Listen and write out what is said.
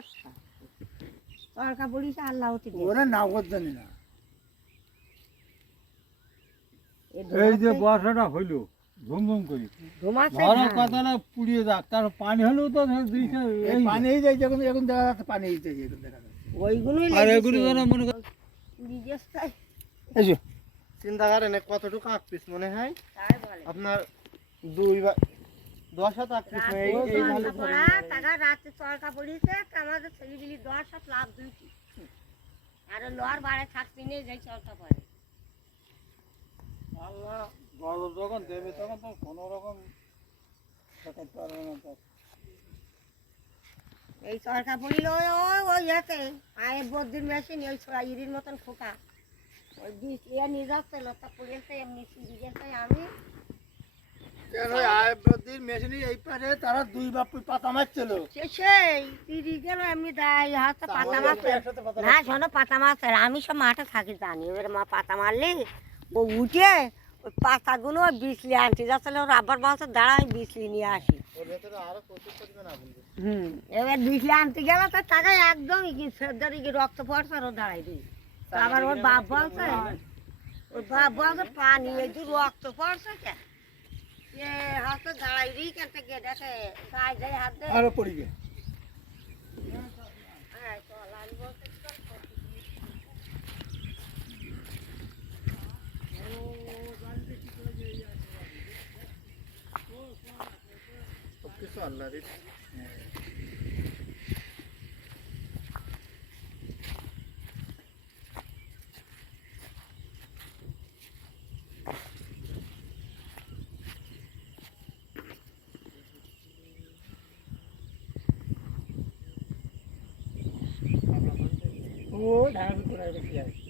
আচ্ছা তরকা বলিস আল্লাহ ওরা নাগর জানি না। এই যে বর্ষাটা হইলো ঝুমঝুম করি ধরো কথাটা পুড়িয়ে যাক, তার পানি হলেও তো পানি যায় যখন, এখন দেখা যাচ্ছে পানি যায়, এখন দেখা যাচ্ছে ওইগুলোই আর এগুলো যেন মনে কর চিন্তা করেন কতটুকু আগ পিস মনে হয় তাই বলে আপনার 10 হাত আগ পিস রাতে তরকা পড়িছে আমাদের ছেলেগুলি 10 হাত লাভ দুইটি আর লোহার বাড়ে থাকতে নিয়ে যাই চলটা পড়ে আল্লাহ গরম যখন দেবে তখন তো কোনো রকম ঠেকাতে পারবে না। তো এই তরকা পড়িল ওই ওই ওই এতে আয়ের বদ্দির মেশিন ওই ছোড়া ইরির মতন খোকা ওই বিষ ইয়ে নিয়ে যাচ্ছে লোকটা পড়েছে এমনি সিঁড়ি গেছে আমি মেশিনে এই পারে তারা দুই বাপ পাতা মারছিল, সেই সিঁড়ি গেল এমনি দায় হাতে পাতা মারছে না শোনো পাতা মারছে আমি সব মাঠে থাকি জানি এবার মা পাতা মারলে ও উঠে ওই পাতাগুলো বিছলি আনতে যাচ্ছিল রাবার বলছে দাঁড়া আমি বিছলি নিয়ে আসি। এবার বিছলি আনতে গেল তো টাকা একদম রক্ত পড়ছে আর ও দাঁড়াই দিই আবার ওর বাপ বলছে পানি এই যে রক্ত পড়ছে কে হাতে দাঁড়াই দিই কেন থেকে দেখে গায়ে গায়ে হাত দেয় আরো পড়ি গে হ্যাঁ চল আমি বলতে কিছু আল্লাহরই ও ঢাকা করে রেখে